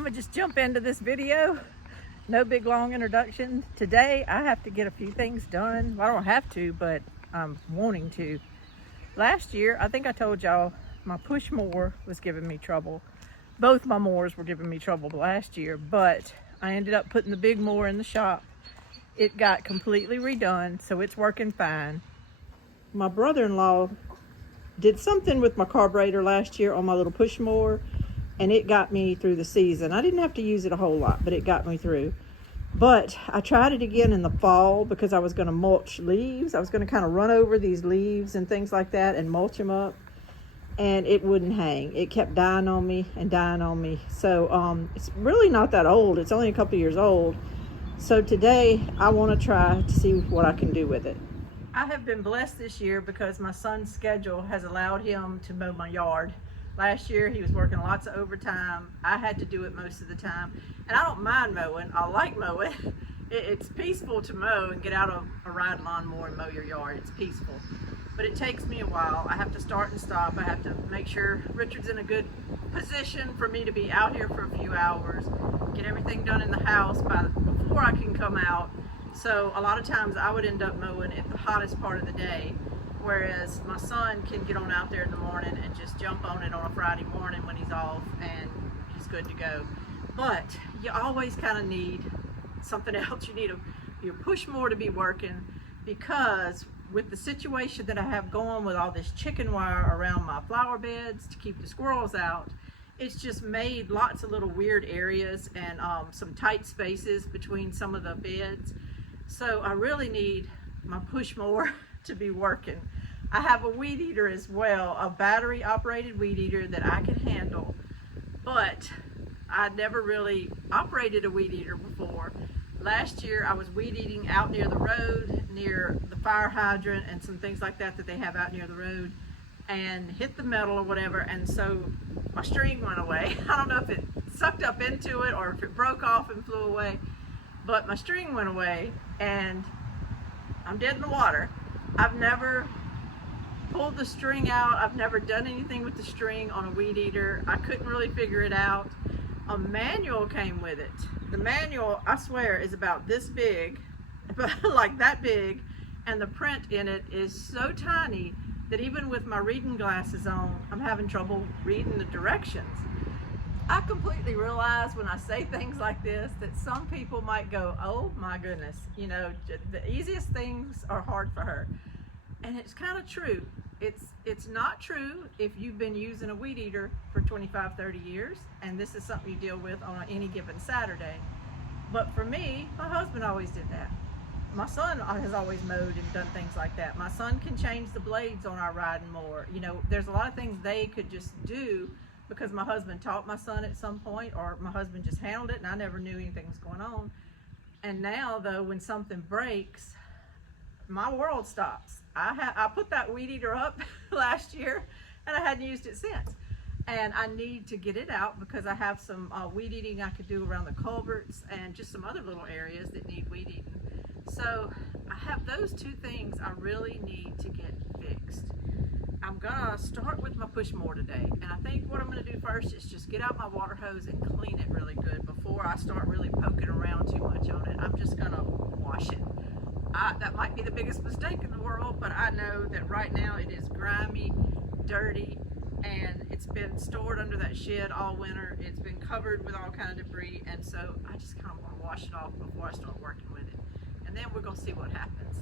I'm gonna just jump into this video. No big long introduction. Today I have to get a few things done. Well, I don't have to, but I'm wanting to. Last year, I think I told y'all my push mower was giving me trouble. Both my mowers were giving me trouble last year, but I ended up putting the big mower in the shop. It got completely redone, so it's working fine. My brother-in-law did something with my carburetor last year on my little push mower, and it got me through the season. I didn't have to use it a whole lot, but it got me through. But I tried it again in the fall because I was going to mulch leaves. I was going to kind of run over these leaves and things like that and mulch them up, and it wouldn't hang. It kept dying on me and dying on me. So it's really not that old. It's only a couple years old. So today I want to try to see what I can do with it. I have been blessed this year because my son's schedule has allowed him to mow my yard. Last year he was working lots of overtime. I had to do it most of the time, and I don't mind mowing. I like mowing. It's peaceful to mow and get out of a ride lawnmower and mow your yard. It's peaceful, but it takes me a while. I have to start and stop. I have to make sure Richard's in a good position for me to be out here for a few hours, get everything done in the house before I can come out. So a lot of times I would end up mowing at the hottest part of the day, whereas my son can get on out there in the morning and just jump on it on a Friday morning when he's off, and he's good to go. But you always kind of need something else. You need your push mower to be working, because with the situation that I have going with all this chicken wire around my flower beds to keep the squirrels out, it's just made lots of little weird areas and some tight spaces between some of the beds. So I really need my push mower to be working. I have a weed eater as well, a battery operated weed eater that I can handle, but I never really operated a weed eater before. Last year I was weed eating out near the road, near the fire hydrant and some things like that they have out near the road, and hit the metal or whatever, and so my string went away. I don't know if it sucked up into it or if it broke off and flew away, but my string went away and I'm dead in the water. I've never pulled the string out. I've never done anything with the string on a weed eater. I couldn't really figure it out. A manual came with it. The manual, I swear, is about this big, like that big, and the print in it is so tiny that even with my reading glasses on, I'm having trouble reading the directions. I completely realize when I say things like this that some people might go, oh my goodness, you know, the easiest things are hard for her. And it's kind of true. It's not true if you've been using a weed eater for 25, 30 years, and this is something you deal with on any given Saturday. But for me, my husband always did that. My son has always mowed and done things like that. My son can change the blades on our riding mower. You know, there's a lot of things they could just do because my husband taught my son at some point, or my husband just handled it and I never knew anything was going on. And now though, when something breaks, my world stops. I put that weed eater up last year and I hadn't used it since. And I need to get it out because I have some weed eating I could do around the culverts and just some other little areas that need weed eating. So I have those two things I really need to get fixed. I'm gonna start with my push mower today, and I think what I'm gonna do first is just get out my water hose and clean it really good before I start really poking around too much on it. I'm just gonna wash it. That might be the biggest mistake in the world, but I know that right now it is grimy, dirty, and it's been stored under that shed all winter. It's been covered with all kind of debris, and so I just kind of want to wash it off before I start working with it. And then we're gonna see what happens.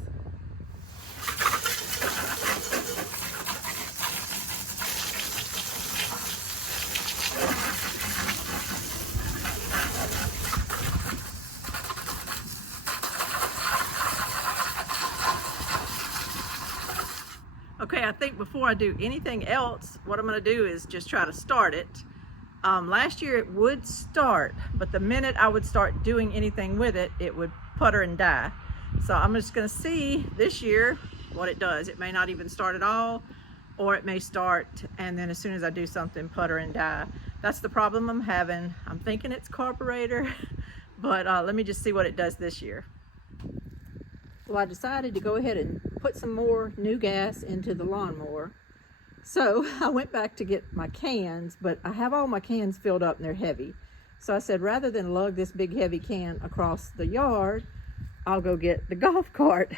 Okay, I think before I do anything else, what I'm gonna do is just try to start it. Last year it would start, but the minute I would start doing anything with it, it would putter and die. So I'm just gonna see this year what it does. It may not even start at all, or it may start and then as soon as I do something, putter and die. That's the problem I'm having. I'm thinking it's carburetor, but let me just see what it does this year. Well, I decided to go ahead and put some more new gas into the lawnmower. So I went back to get my cans, but I have all my cans filled up and they're heavy. So I said, rather than lug this big heavy can across the yard, I'll go get the golf cart.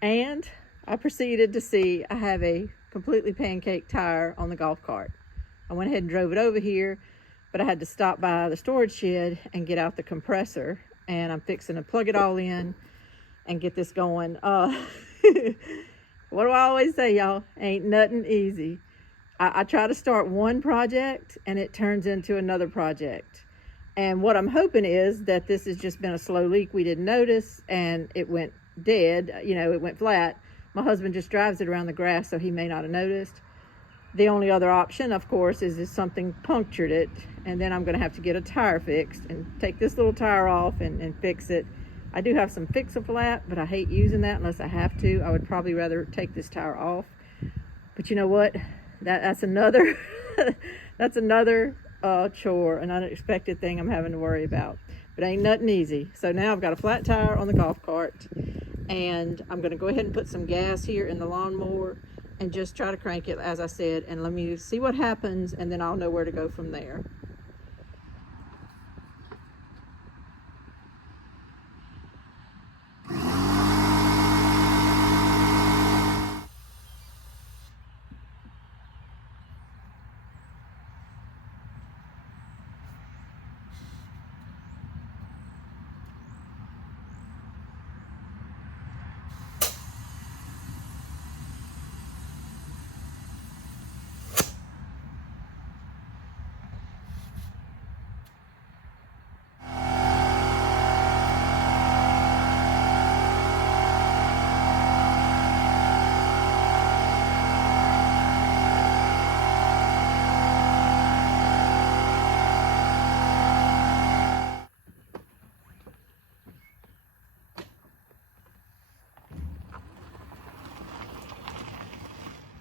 And I proceeded to see I have a completely pancake tire on the golf cart. I went ahead and drove it over here, but I had to stop by the storage shed and get out the compressor, and I'm fixing to plug it all in and get this going. What do I always say, y'all? Ain't nothing easy. I try to start one project and it turns into another project. And what I'm hoping is that this has just been a slow leak we didn't notice and it went dead, you know, it went flat. My husband just drives it around the grass, so he may not have noticed. The only other option, of course, is if something punctured it, and then I'm going to have to get a tire fixed and take this little tire off and fix it. I do have some Fix-A-Flat, but I hate using that unless I have to. I would probably rather take this tire off. But you know what? That's another that's another chore, an unexpected thing I'm having to worry about. But ain't nothing easy. So now I've got a flat tire on the golf cart, and I'm going to go ahead and put some gas here in the lawnmower and just try to crank it, as I said, and let me see what happens, and then I'll know where to go from there.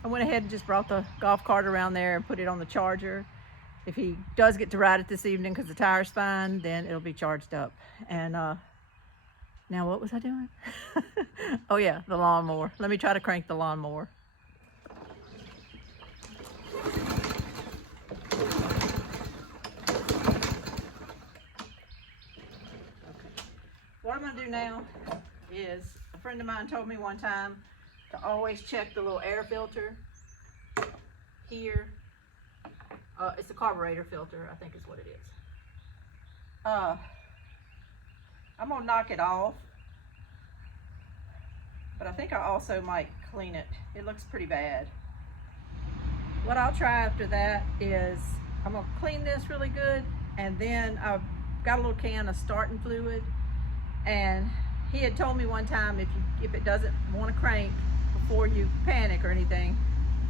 I went ahead and just brought the golf cart around there and put it on the charger. If he does get to ride it this evening because the tire's fine, then it'll be charged up. And now what was I doing? Oh yeah, the lawnmower. Let me try to crank the lawnmower. What I'm gonna do now is, a friend of mine told me one time to always check the little air filter here. It's the carburetor filter, I think is what it is. I'm gonna knock it off, but I think I also might clean it. It looks pretty bad. What I'll try after that is I'm gonna clean this really good, and then I've got a little can of starting fluid, and he had told me one time if it doesn't want to crank before you panic or anything,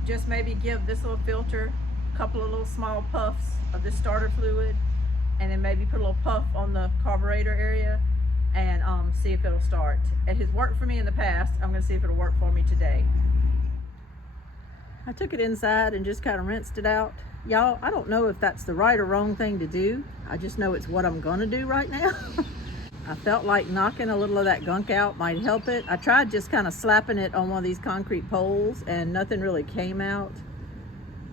just maybe give this little filter a couple of little small puffs of this starter fluid, and then maybe put a little puff on the carburetor area and see if it'll start. It has worked for me in the past. I'm gonna see if it'll work for me today. I took it inside and just kind of rinsed it out. Y'all, I don't know if that's the right or wrong thing to do. I just know it's what I'm gonna do right now. I felt like knocking a little of that gunk out might help it. I tried just kind of slapping it on one of these concrete poles and nothing really came out.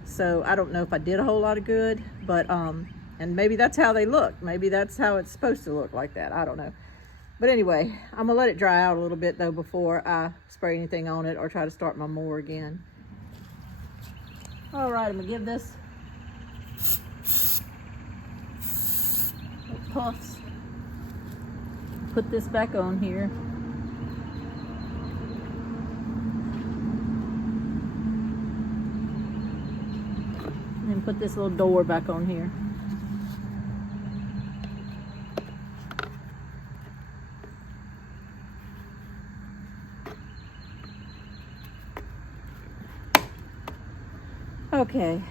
So I don't know if I did a whole lot of good, but and maybe that's how they look. Maybe that's how it's supposed to look, like that. I don't know. But anyway, I'm gonna let it dry out a little bit though before I spray anything on it or try to start my mower again. All right, I'm gonna give this puffs. Put this back on here. And put this little door back on here. Okay.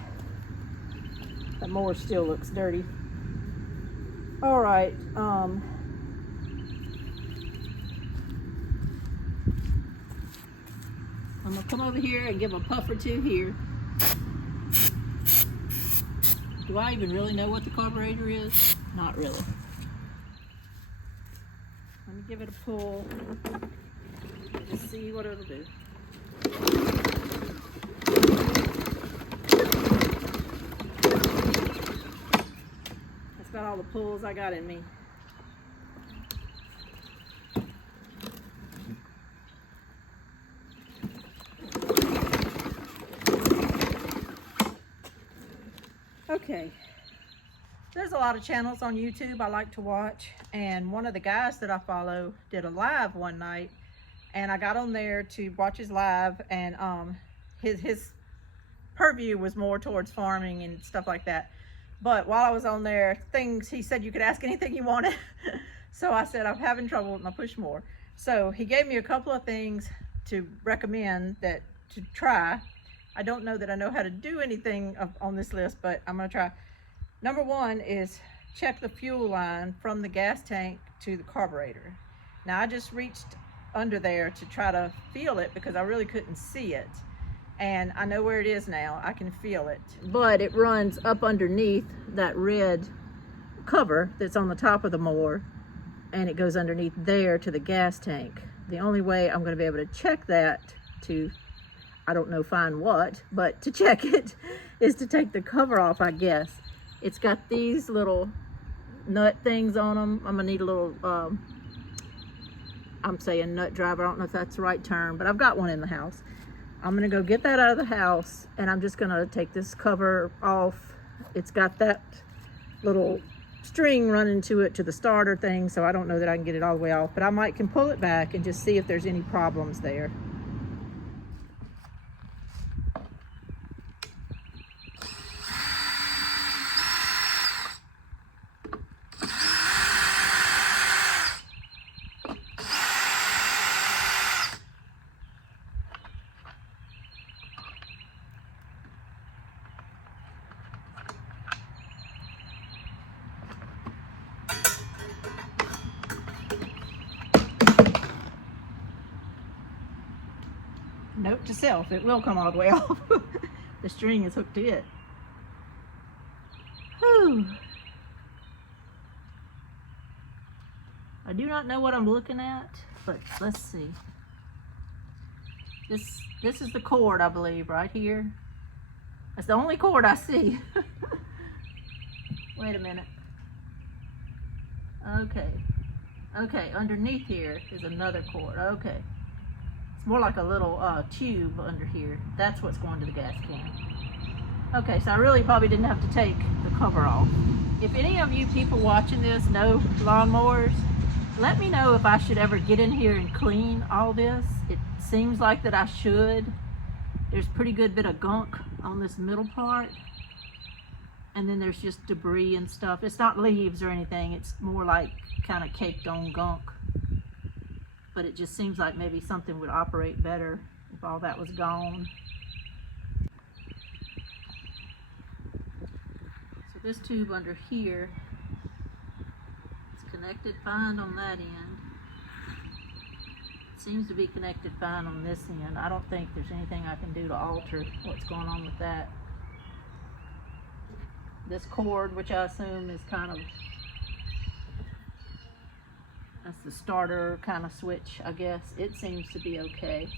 That mower still looks dirty. All right. I'm gonna come over here and give a puff or two here. Do I even really know what the carburetor is? Not really. Let me give it a pull. Just see what it'll do. That's about all the pulls I got in me. Okay, there's a lot of channels on YouTube I like to watch, and one of the guys that I follow did a live one night, and I got on there to watch his live, and his purview was more towards farming and stuff like that. But while I was on there, he said you could ask anything you wanted. So I said, I'm having trouble with my push mower. So he gave me a couple of things to recommend to try. I don't know that I know how to do anything on this list, but I'm gonna try. Number one is check the fuel line from the gas tank to the carburetor. Now I just reached under there to try to feel it because I really couldn't see it. And I know where it is now, I can feel it. But it runs up underneath that red cover that's on the top of the mower, and it goes underneath there to the gas tank. The only way I'm gonna be able to check that I don't know find what, but to check it is to take the cover off, I guess. It's got these little nut things on them. I'm gonna need a little, I'm saying nut driver, I don't know if that's the right term, but I've got one in the house. I'm gonna go get that out of the house, and I'm just gonna take this cover off. It's got that little string running to it to the starter thing, so I don't know that I can get it all the way off, but I can pull it back and just see if there's any problems there. Note to self, it will come all the way off. The string is hooked to it. Whew. I do not know what I'm looking at, but let's see. This is the cord, I believe, right here. That's the only cord I see. Wait a minute. Okay, underneath here is another cord. Okay. It's more like a little tube under here. That's what's going to the gas can. Okay, so I really probably didn't have to take the cover off. If any of you people watching this know lawnmowers, let me know if I should ever get in here and clean all this. It seems like that I should. There's a pretty good bit of gunk on this middle part. And then there's just debris and stuff. It's not leaves or anything. It's more like kind of caked on gunk. But it just seems like maybe something would operate better if all that was gone. So this tube under here is connected fine on that end. It seems to be connected fine on this end. I don't think there's anything I can do to alter what's going on with that. This cord, which I assume is kind of, that's the starter kind of switch, I guess. It seems to be okay.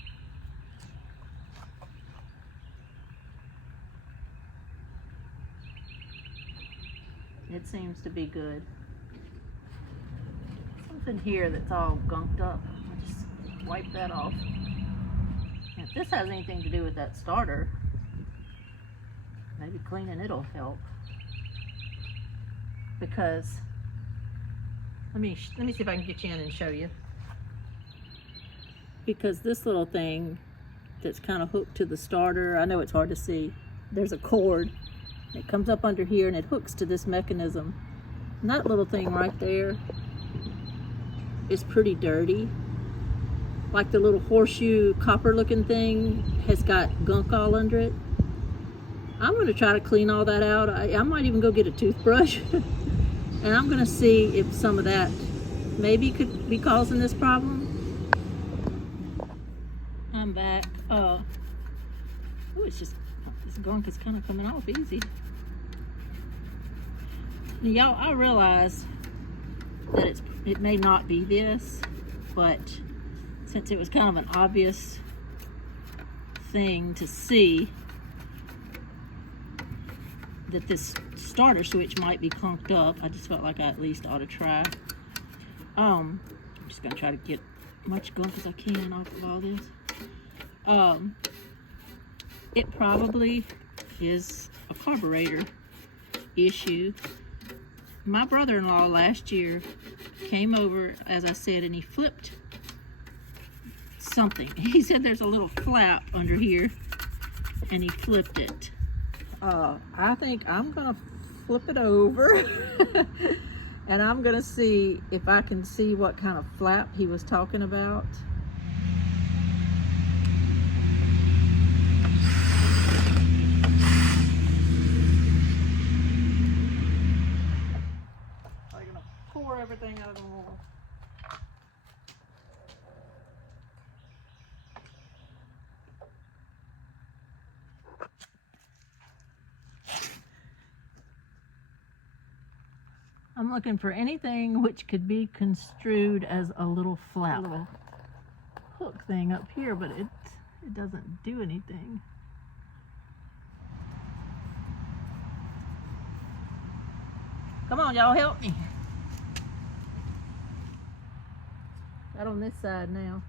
It seems to be good. Something here that's all gunked up. I'll just wipe that off. And if this has anything to do with that starter, maybe cleaning it'll help. Because let me see if I can get you in and show you. Because this little thing that's kind of hooked to the starter, I know it's hard to see. There's a cord. It comes up under here and it hooks to this mechanism. And that little thing right there is pretty dirty. Like the little horseshoe copper looking thing has got gunk all under it. I'm going to try to clean all that out. I might even go get a toothbrush. And I'm going to see if some of that maybe could be causing this problem. I'm back. Oh, it's just, this gunk is kind of coming off easy. Y'all, I realize that it may not be this, but since it was kind of an obvious thing to see, that this starter switch might be conked up. I just felt like I at least ought to try. I'm just gonna try to get much gunk as I can off of all this. It probably is a carburetor issue. My brother-in-law last year came over, as I said, and he flipped something. He said there's a little flap under here, and he flipped it. I think I'm gonna flip it over and I'm gonna see if I can see what kind of flap he was talking about. I'm gonna pour everything out of the wall. I'm looking for anything which could be construed as a little flap. A little hook thing up here, but it doesn't do anything. Come on, y'all, help me. Got on this side now.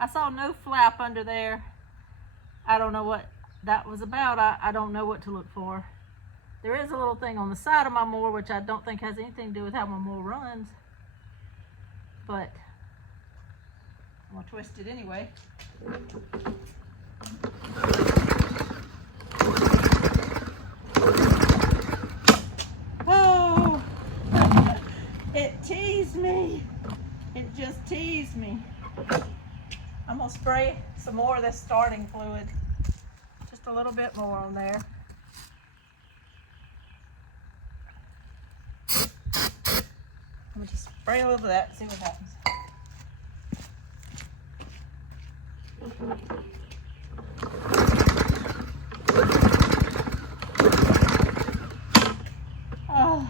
I saw no flap under there. I don't know what that was about. I don't know what to look for. There is a little thing on the side of my mower, which I don't think has anything to do with how my mower runs. But I'm gonna twist it anyway. Oh, it teased me. It just teased me. I'm gonna spray some more of this starting fluid. Just a little bit more on there. I'm gonna just spray a little of that and see what happens. Oh,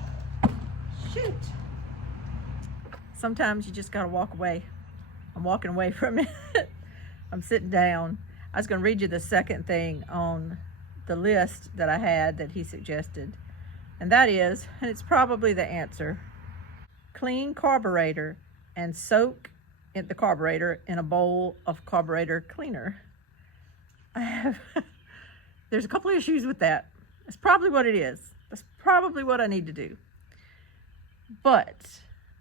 shoot. Sometimes you just gotta walk away. I'm walking away from it. I'm sitting down. I was going to read you the second thing on the list that I had that he suggested. And that is, and it's probably the answer, clean carburetor and soak the carburetor in a bowl of carburetor cleaner. There's a couple of issues with that. That's probably what it is. That's probably what I need to do. But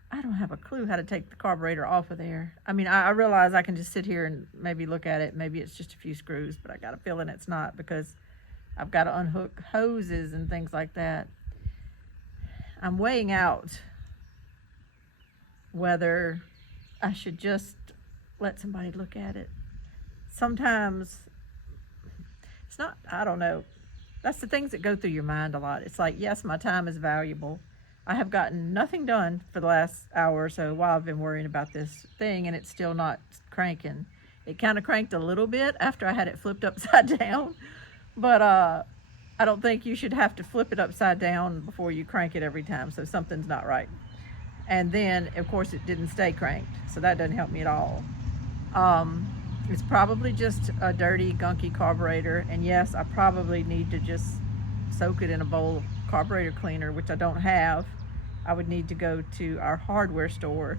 I don't have a clue how to take the carburetor off of there. I mean, I realize I can just sit here and maybe look at it. Maybe it's just a few screws, but I got a feeling it's not because I've got to unhook hoses and things like that. I'm weighing out whether I should just let somebody look at it. Sometimes it's not, I don't know. That's the things that go through your mind a lot. It's like, yes, my time is valuable. I have gotten nothing done for the last hour or so while I've been worrying about this thing, and it's still not cranking. It kind of cranked a little bit after I had it flipped upside down, but I don't think you should have to flip it upside down before you crank it every time, so something's not right. And then, of course, it didn't stay cranked, so that doesn't help me at all. It's probably just a dirty, gunky carburetor, and yes, I probably need to just soak it in a bowl of carburetor cleaner, which I don't have. I would need to go to our hardware store.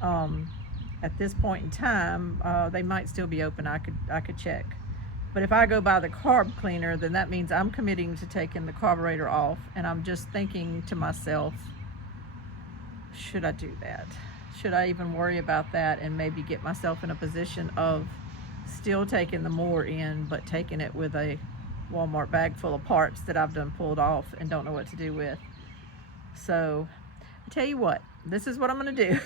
At this point in time, they might still be open. I could check. But if I go buy the carb cleaner, then that means I'm committing to taking the carburetor off, and I'm just thinking to myself, should I do that? Should I even worry about that and maybe get myself in a position of still taking the mower in, but taking it with a Walmart bag full of parts that I've done pulled off and don't know what to do with? So I tell you what, this is what I'm going to do.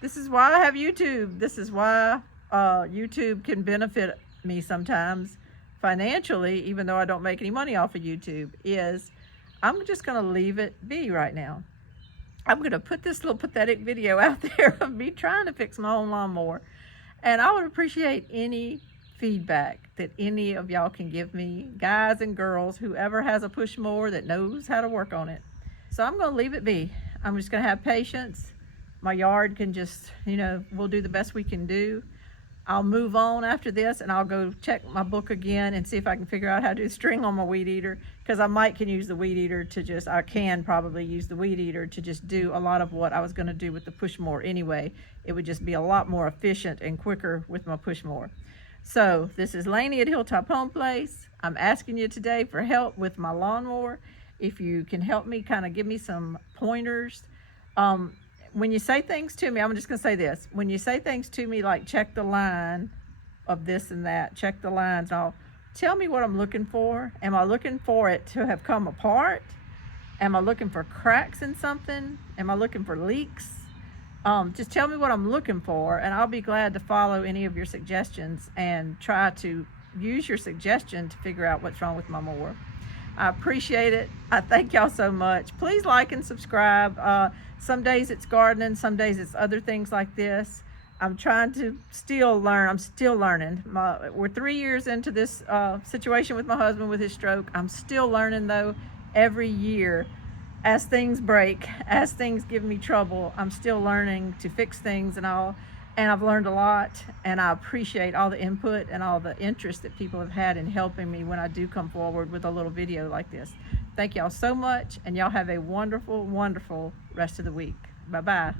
This is why I have YouTube. This is why YouTube can benefit me sometimes financially, even though I don't make any money off of YouTube, is I'm just going to leave it be right now. I'm going to put this little pathetic video out there of me trying to fix my own lawnmower. And I would appreciate any feedback that any of y'all can give me, guys and girls, whoever has a push mower that knows how to work on it. So I'm going to leave it be. I'm just going to have patience. My yard can just, we'll do the best we can do. I'll move on after this, and I'll go check my book again and see if I can figure out how to do string on my weed eater, because I can use the weed eater to just do a lot of what I was going to do with the push mower anyway. It would just be a lot more efficient and quicker with my push mower. So this is Lainey at Hilltop Home Place. I'm asking you today for help with my lawnmower. If you can help me, kind of give me some pointers. When you say things to me, I'm just going to say this. When you say things to me like check the line of this and that, check the lines, tell me what I'm looking for. Am I looking for it to have come apart? Am I looking for cracks in something? Am I looking for leaks? Just tell me what I'm looking for, and I'll be glad to follow any of your suggestions and try to use your suggestion to figure out what's wrong with my mower. I appreciate it. I thank y'all so much. Please like and subscribe. Some days it's gardening, some days it's other things like this. I'm trying to still learn. I'm still learning. We're 3 years into this situation with my husband with his stroke. I'm still learning, though, every year. As things break, as things give me trouble, I'm still learning to fix things and all. And I've learned a lot, and I appreciate all the input and all the interest that people have had in helping me when I do come forward with a little video like this. Thank y'all so much, and y'all have a wonderful, wonderful rest of the week. Bye-bye.